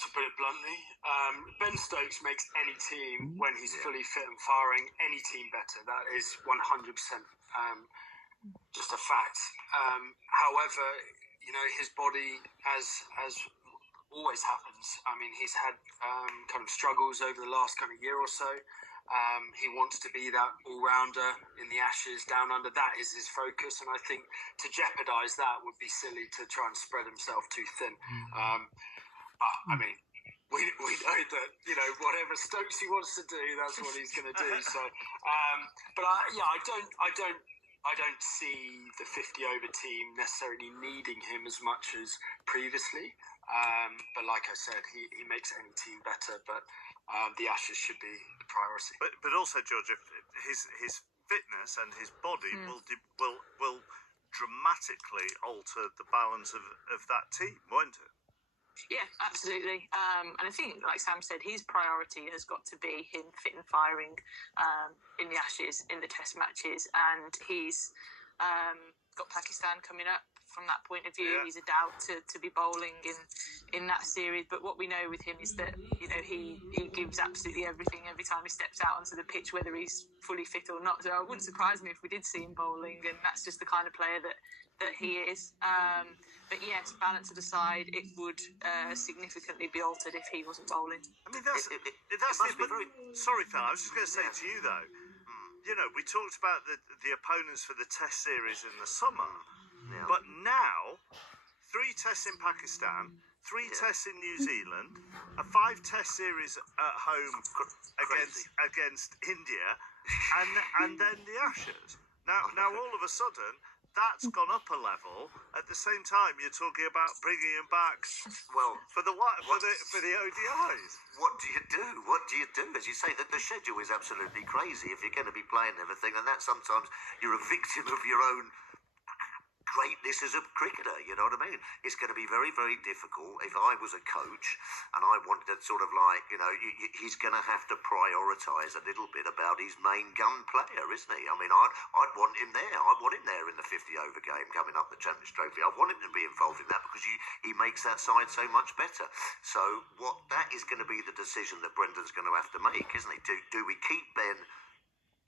to put it bluntly. Ben Stokes makes any team, when he's fully fit and firing, any team better. That is 100% just a fact. However, his body, as always happens. I mean, he's had kind of struggles over the last kind of year or so. He wants to be that all-rounder in the Ashes, down under. That is his focus, and I think to jeopardise that would be silly to try and spread himself too thin. But I mean, we know that whatever Stokesy wants to do, that's what he's going to do. So, but I don't see the 50-over team necessarily needing him as much as previously. But like I said, he makes any team better. But the Ashes should be the priority. But also, George, his fitness and his body will dramatically alter the balance of that team, won't it? Yeah, absolutely. And I think, like Sam said, his priority has got to be him fit and firing in the Ashes, in the Test matches, and he's got Pakistan coming up. From that point of view, he's a doubt to be bowling in that series. But what we know with him is that he gives absolutely everything every time he steps out onto the pitch, whether he's fully fit or not. So it wouldn't surprise me if we did see him bowling, and that's just the kind of player that he is. But yes, balance aside, it would significantly be altered if he wasn't bowling. I mean, sorry, Phil, I was just going to say to you though, we talked about the opponents for the Test series in the summer. Yeah. But now, 3 tests in Pakistan, 3 tests in New Zealand, a 5-test series at home against India, and then the Ashes. Now all of a sudden, that's gone up a level. At the same time, you're talking about bringing him back. Well, for the ODIs. What do you do? As you say, that the schedule is absolutely crazy. If you're going to be playing everything, and that sometimes you're a victim of your own greatness as a cricketer, you know what I mean? It's going to be very, very difficult. If I was a coach and I wanted to sort of like, he's going to have to prioritise a little bit about his main gun player, isn't he? I mean, I'd want him there. I want him there in the 50-over game coming up, the Champions Trophy. I want him to be involved in that because he makes that side so much better. So that is going to be the decision that Brendan's going to have to make, isn't he? Do we keep Ben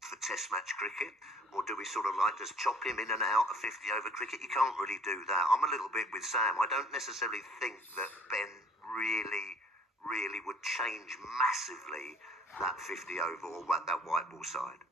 for Test match cricket, or do we sort of like just chop him in and out of 50-over cricket? You can't really do that. I'm a little bit with Sam. I don't necessarily think that Ben really would change massively that 50-over or that white ball side.